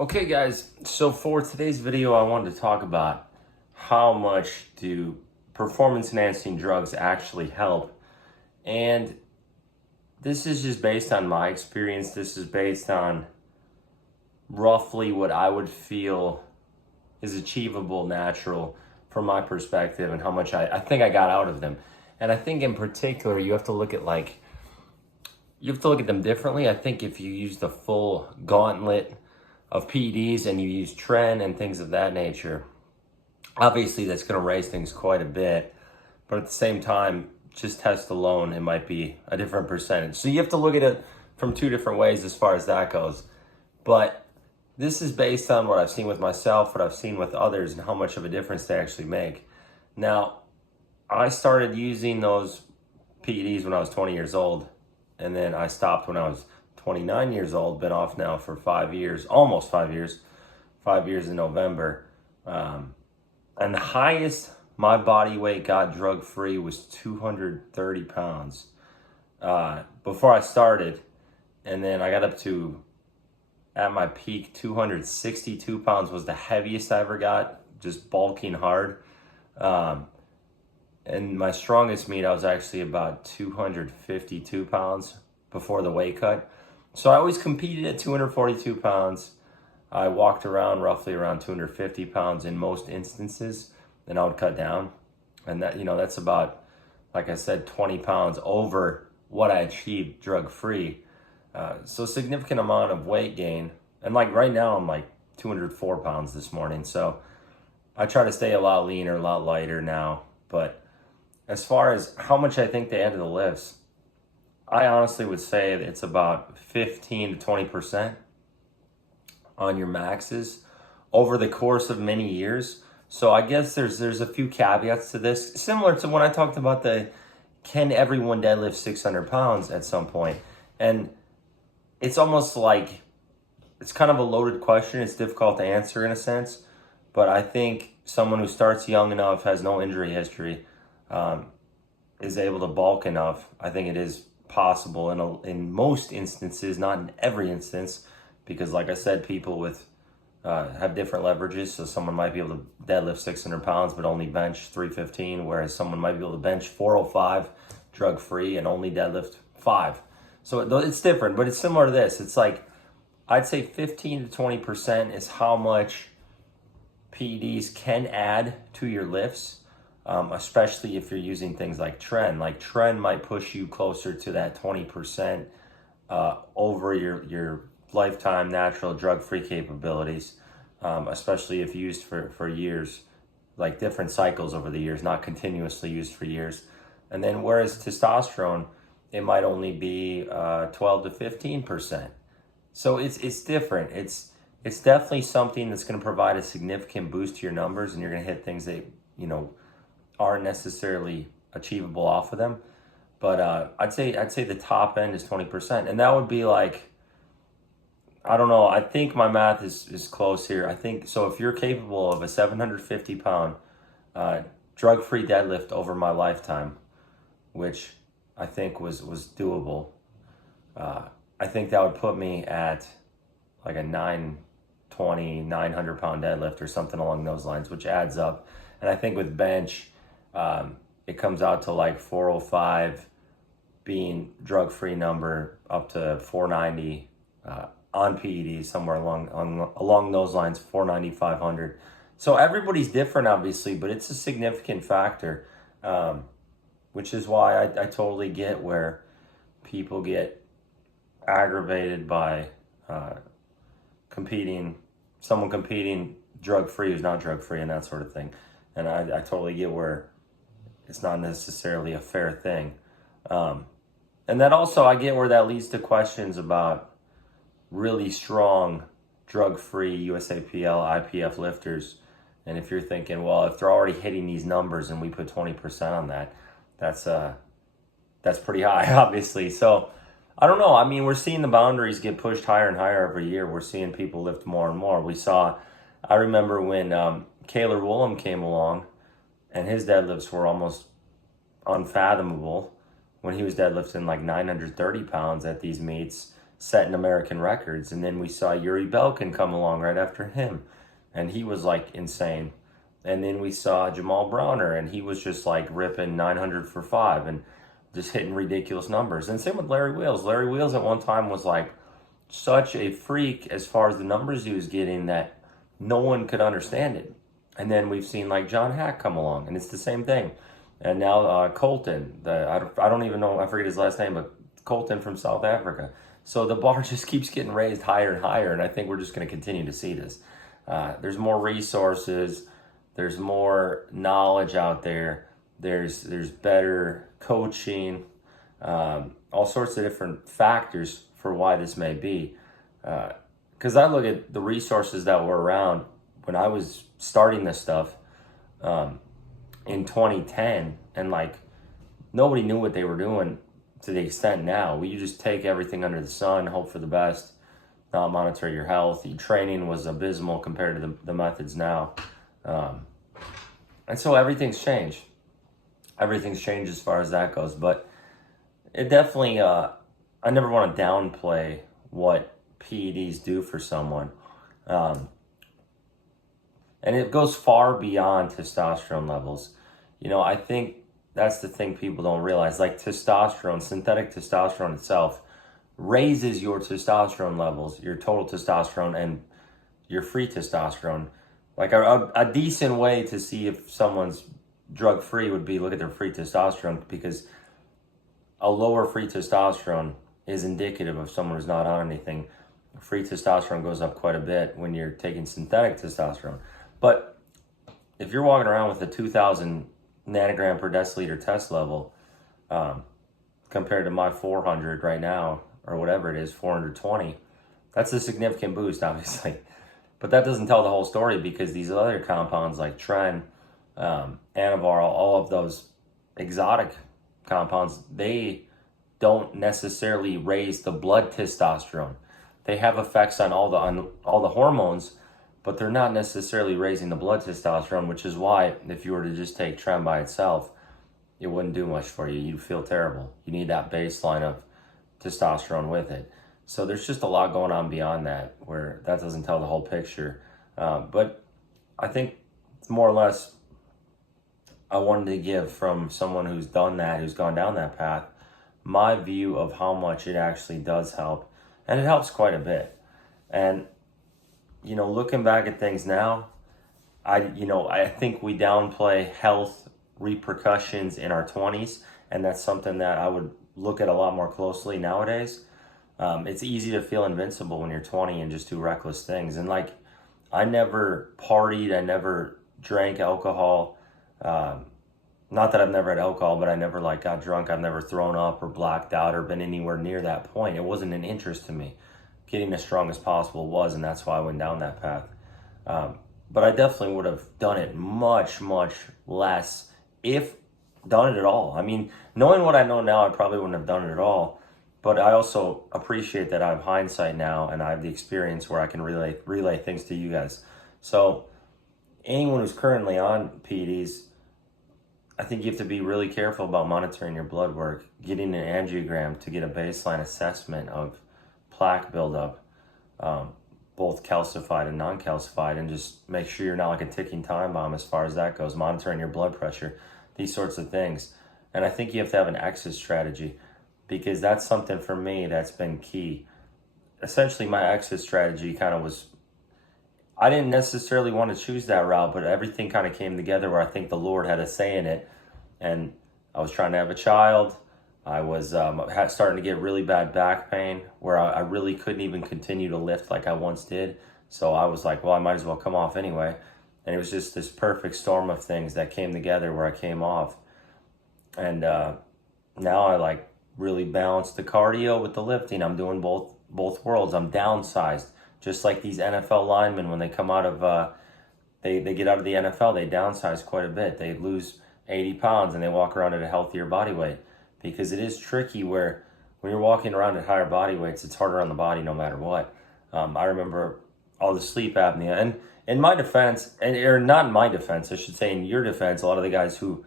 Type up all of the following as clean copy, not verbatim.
Okay guys, so for today's video I wanted to talk about how much do performance enhancing drugs actually help. And this is just based on my experience. This is based on roughly what I would feel is achievable natural from my perspective and how much I think I got out of them. And I think in particular you have to look at them differently. I think if you use the full gauntlet of PEDs and you use tren and things of that nature, obviously that's going to raise things quite a bit. But at the same time, just test alone, it might be a different percentage. So you have to look at it from two different ways as far as that goes. But this is based on what I've seen with myself, what I've seen with others, and how much of a difference they actually make. Now, I started using those PEDs when I was 20 years old, and then I stopped when I was 29 years old, been off now for 5 years, almost 5 years, 5 years in November. And the highest my body weight got drug-free was 230 pounds before I started. And then I got up to, at my peak, 262 pounds was the heaviest I ever got, just bulking hard. And my strongest meet, I was actually about 252 pounds before the weight cut. So I always competed at 242 pounds. I walked around roughly around 250 pounds in most instances. Then I would cut down. And that's about, like I said, 20 pounds over what I achieved drug-free. So significant amount of weight gain. And like right now, I'm like 204 pounds this morning. So I try to stay a lot leaner, a lot lighter now. But as far as how much I think they add to the lifts, I honestly would say that it's about 15 to 20% on your maxes over the course of many years. So I guess there's a few caveats to this, similar to when I talked about can everyone deadlift 600 pounds at some point? And it's almost like, it's kind of a loaded question. It's difficult to answer in a sense, but I think someone who starts young enough, has no injury history, is able to bulk enough. I think it is possible in most instances, not in every instance, because like I said, people with have different leverages. So someone might be able to deadlift 600 pounds but only bench 315, whereas someone might be able to bench 405 drug-free and only deadlift 5. So it's different, but it's similar to this. It's like, I'd say 15 to 20% is how much PEDs can add to your lifts. Especially if you're using things like tren. Like tren might push you closer to that 20% over your lifetime natural drug-free capabilities, especially if used for years, like different cycles over the years, not continuously used for years. And then whereas testosterone, it might only be 12 to 15%. So it's different. It's definitely something that's going to provide a significant boost to your numbers, and you're going to hit things that, aren't necessarily achievable off of them. But I'd say the top end is 20. And that would be like, I don't know, I think my math is close here. I think, so if you're capable of a 750 pound drug-free deadlift over my lifetime, which I think was doable, I think that would put me at like a 900 pound deadlift or something along those lines, which adds up. And I think with bench, it comes out to like 405 being drug-free number, up to 490 on PEDs, somewhere along those lines, 490, 500. So everybody's different, obviously, but it's a significant factor, which is why I totally get where people get aggravated by someone competing drug-free who's not drug-free and that sort of thing. And I totally get where it's not necessarily a fair thing. And that also, I get where that leads to questions about really strong drug-free USAPL, IPF lifters. And if you're thinking, well, if they're already hitting these numbers and we put 20% on that, that's pretty high, obviously. So I don't know. I mean, we're seeing the boundaries get pushed higher and higher every year. We're seeing people lift more and more. I remember when Kaylor Woolham came along, and his deadlifts were almost unfathomable when he was deadlifting like 930 pounds at these meets. setting American records. And then we saw Yuri Belkin come along right after him, and he was like insane. And then we saw Jamal Browner, and he was just like ripping 900 for 5 and just hitting ridiculous numbers. And same with Larry Wheels. Larry Wheels at one time was like such a freak as far as the numbers he was getting that no one could understand it. And then we've seen like John Hack come along, and it's the same thing. And now Colton, I don't even know, I forget his last name, but Colton from South Africa. So the bar just keeps getting raised higher and higher, and I think we're just going to continue to see this. There's more resources, there's more knowledge out there, there's better coaching, all sorts of different factors for why this may be. Because I look at the resources that were around when I was starting this stuff in 2010, and like nobody knew what they were doing to the extent now. You just take everything under the sun, hope for the best, not monitor your health. Your training was abysmal compared to the methods now. And so everything's changed. Everything's changed as far as that goes. But it definitely, I never want to downplay what PEDs do for someone. And it goes far beyond testosterone levels. I think that's the thing people don't realize. Like testosterone, synthetic testosterone itself, raises your testosterone levels, your total testosterone and your free testosterone. Like a decent way to see if someone's drug-free would be look at their free testosterone, because a lower free testosterone is indicative of someone who's not on anything. Free testosterone goes up quite a bit when you're taking synthetic testosterone. But if you're walking around with a 2,000 nanogram per deciliter test level, compared to my 400 right now, or whatever it is, 420, that's a significant boost, obviously. But that doesn't tell the whole story, because these other compounds like Tren, Anavar, all of those exotic compounds, they don't necessarily raise the blood testosterone. They have effects on all the hormones, but they're not necessarily raising the blood testosterone, which is why if you were to just take Tren by itself, it wouldn't do much for you. You'd feel terrible. You need that baseline of testosterone with it. So there's just a lot going on beyond that, where that doesn't tell the whole picture. But I think more or less I wanted to give, from someone who's done that, who's gone down that path, my view of how much it actually does help. And it helps quite a bit. And, looking back at things now, I think we downplay health repercussions in our 20s, and that's something that I would look at a lot more closely nowadays. It's easy to feel invincible when you're 20 and just do reckless things. And like, I never partied, I never drank alcohol. Not that I've never had alcohol, but I never got drunk. I've never thrown up or blacked out or been anywhere near that point. It wasn't an interest to me. Getting as strong as possible was, and that's why I went down that path. But I definitely would have done it much, much less, if done it at all. I mean, knowing what I know now, I probably wouldn't have done it at all. But I also appreciate that I have hindsight now, and I have the experience where I can relay things to you guys. So anyone who's currently on PEDs, I think you have to be really careful about monitoring your blood work, getting an angiogram to get a baseline assessment of plaque buildup, both calcified and non-calcified, and just make sure you're not like a ticking time bomb as far as that goes, monitoring your blood pressure, these sorts of things. And I think you have to have an exit strategy, because that's something for me that's been key. Essentially, my exit strategy kind of was, I didn't necessarily want to choose that route, but everything kind of came together where I think the Lord had a say in it. And I was trying to have a child. I was starting to get really bad back pain where I really couldn't even continue to lift like I once did. So I was like, well, I might as well come off anyway. And it was just this perfect storm of things that came together where I came off. And now I really balanced the cardio with the lifting. I'm doing both worlds. I'm downsized. Just like these NFL linemen, when they come out of, they get out of the NFL, they downsize quite a bit. They lose 80 pounds and they walk around at a healthier body weight, because it is tricky where when you're walking around at higher body weights, it's harder on the body no matter what. I remember all the sleep apnea, and in my defense, or not in my defense, I should say in your defense, a lot of the guys who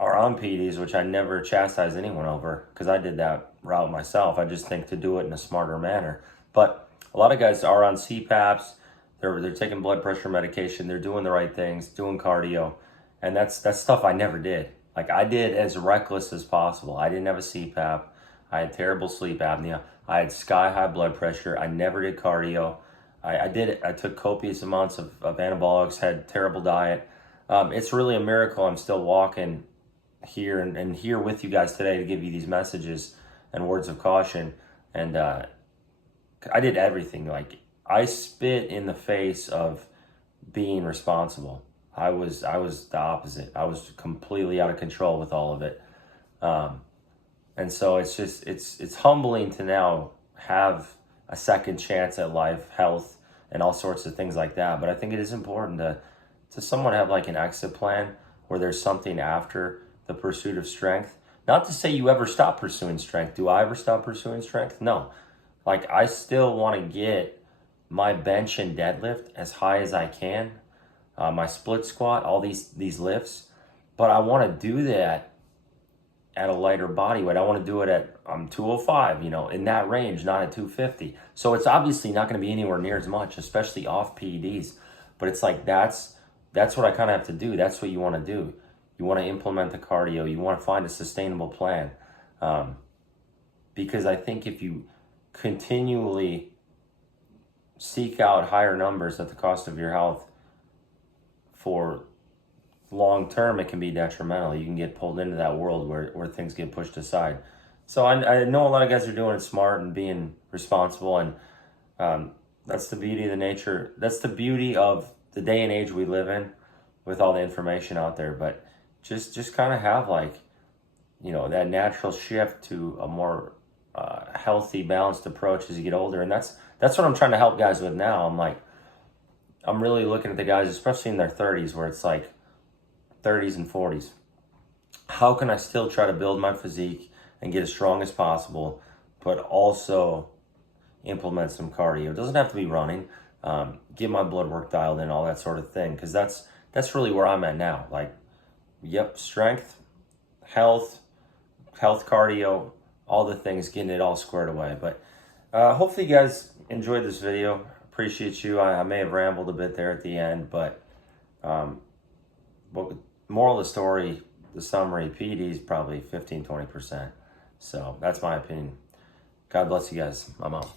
are on PEDs, which I never chastise anyone over because I did that route myself. I just think to do it in a smarter manner. But a lot of guys are on CPAPs. They're taking blood pressure medication. They're doing the right things, doing cardio, and that's stuff I never did. Like, I did as reckless as possible. I didn't have a CPAP. I had terrible sleep apnea. I had sky high blood pressure. I never did cardio. I took copious amounts of anabolics. Had terrible diet. It's really a miracle I'm still walking here and here with you guys today to give you these messages and words of caution. And I did everything. Like, I spit in the face of being responsible. I was the opposite. I was completely out of control with all of it. And so it's humbling to now have a second chance at life, health, and all sorts of things like that. But I think it is important to somewhat have like an exit plan where there's something after the pursuit of strength. Not to say you ever stop pursuing strength. Do I ever stop pursuing strength? No. Like, I still want to get my bench and deadlift as high as I can, my split squat, all these lifts, but I want to do that at a lighter body weight. I want to do it at 205, in that range, not at 250. So it's obviously not going to be anywhere near as much, especially off PEDs. But it's like that's what I kind of have to do. That's what you want to do. You want to implement the cardio. You want to find a sustainable plan, because I think if you continually seek out higher numbers at the cost of your health for long term, it can be detrimental. You can get pulled into that world where things get pushed aside. So I know a lot of guys are doing it smart and being responsible, and that's the beauty of the nature. That's the beauty of the day and age we live in with all the information out there. But just kind of have that natural shift to a more healthy, balanced approach as you get older. And that's what I'm trying to help guys with now. I'm really looking at the guys, especially in their 30s, where it's like 30s and 40s. How can I still try to build my physique and get as strong as possible, but also implement some cardio? It doesn't have to be running. Get my blood work dialed in, all that sort of thing, because that's really where I'm at now. Like, strength, health cardio, all the things, getting it all squared away. But hopefully you guys enjoyed this video. Appreciate you. I may have rambled a bit there at the end, but moral of the story, the summary, PEDs probably 15-20%. So that's my opinion. God bless you guys. I'm out.